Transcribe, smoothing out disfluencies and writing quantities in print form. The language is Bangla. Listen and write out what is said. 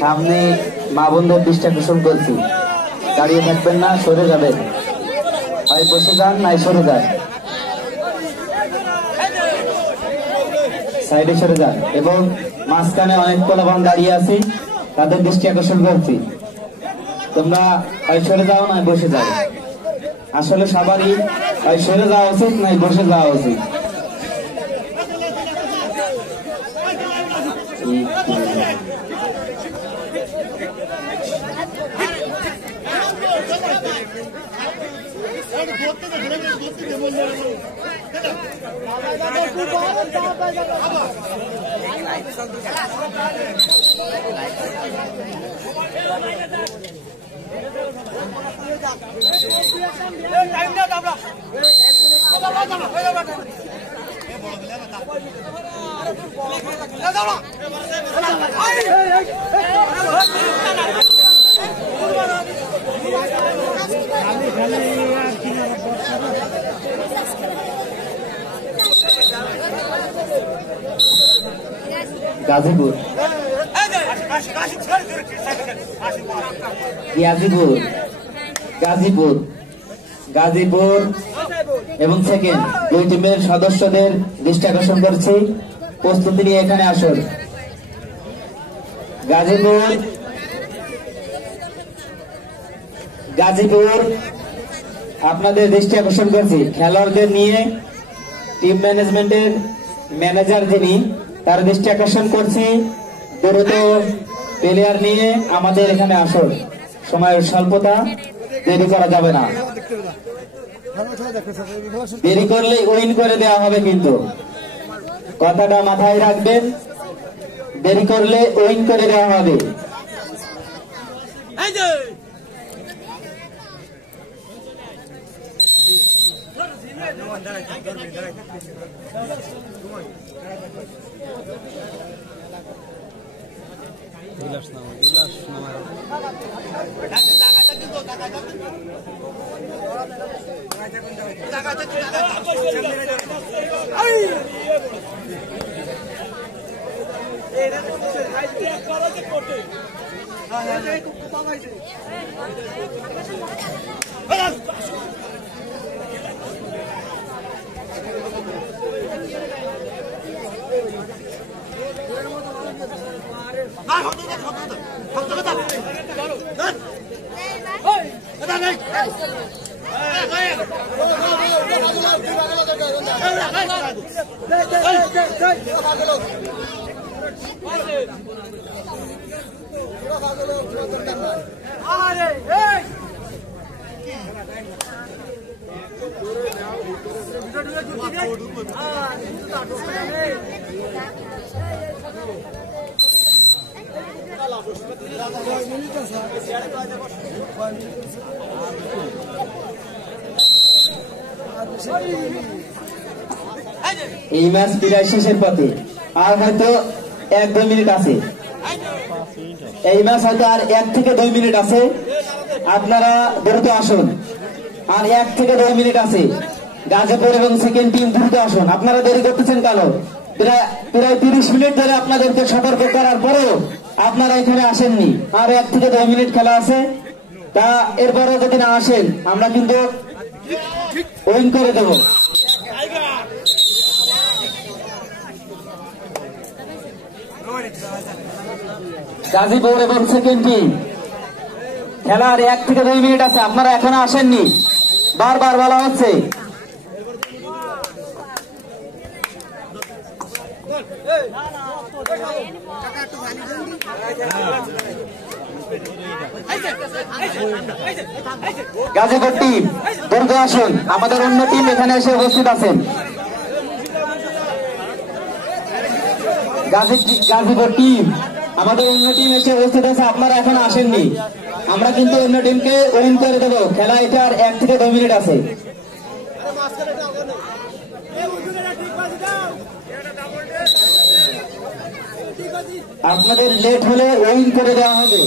সামনে মা বোনদের দৃষ্টি আকর্ষণ করছি, দাঁড়িয়ে থাকবেন না, সরে যাবেন, হয় বসে যান নাই সরে যান, সাইডে সরে যান। এবং মাঝখানে অনেক পোলাপান দাঁড়িয়ে আছি, তাদের দৃষ্টি আকর্ষণ করছি, তোমরা হয় সরে যাও নয় বসে যাও। আসলে সবারই হয় সরে যাওয়া উচিত নয় বসে যাওয়া উচিত। গাজীপুর গাজীপুর গাজীপুর এবং সেকেন্ড দুই টিমের সদস্যদের দৃষ্টি আকর্ষণ করছি, প্রস্তুতি নিয়ে এখানে আসুন। গাজীপুর আপনাদের দৃষ্টি আকর্ষণ করছি, খেলোয়াড়দের নিয়ে টিম ম্যানেজমেন্টের ম্যানেজার যিনি তার দৃষ্টি আকর্ষণ করছি, দ্রুত প্লেয়ার নিয়ে আমাদের এখানে আসুন, সময়ের স্বল্পতা, দেরি করা যাবে না, দেরি করলে উইন করে দেওয়া হবে, কিন্তু কথাটা মাথায় রাখবেন, দেরি করলে উইন করে দেওয়া হবে। এই ম্যাচ প্রায় শেষের পথে, আর হয়তো 1-2 মিনিট আছে, এই ম্যাচ হয়তো আর 1 থেকে 2 মিনিট আছে, আপনারা দ্রুত আসুন, আর 1 থেকে 2 মিনিট আছে, গাজীপুর এবং সেকেন্ড টিম দ্রুত আসুন, আপনারা দেরি করতেছেন কেন? প্রায় 30 মিনিট ধরে আপনাদেরকে সতর্ক করার পরেও আপনারা এখানে আসেননি। আর 1 থেকে 2 মিনিট খেলা আছে, তা এরপরে যদি না আসেন আমরা কিন্তু উইন করে দেব। গাজীপুর এবং সেকেন্ড টিম খেলার 1 থেকে 2 মিনিট আছে, আপনারা এখনো আসেননি, বারবার বলা হচ্ছে। গাজীপুর টিম দ্রুত আসুন, আমাদের অন্য টিম এখানে এসে উপস্থিত আছেন। গাজীপুর টিম আমাদের অন্য টিম এসে উপস্থিত আছে, আপনারা এখন আসেননি, আমরা কিন্তু অন্য টিমকে উইন করে দেবো। খেলা এটার 1 থেকে 2 মিনিট আছে। আপনাদের লেট হলে উইন করে দেওয়া হবে।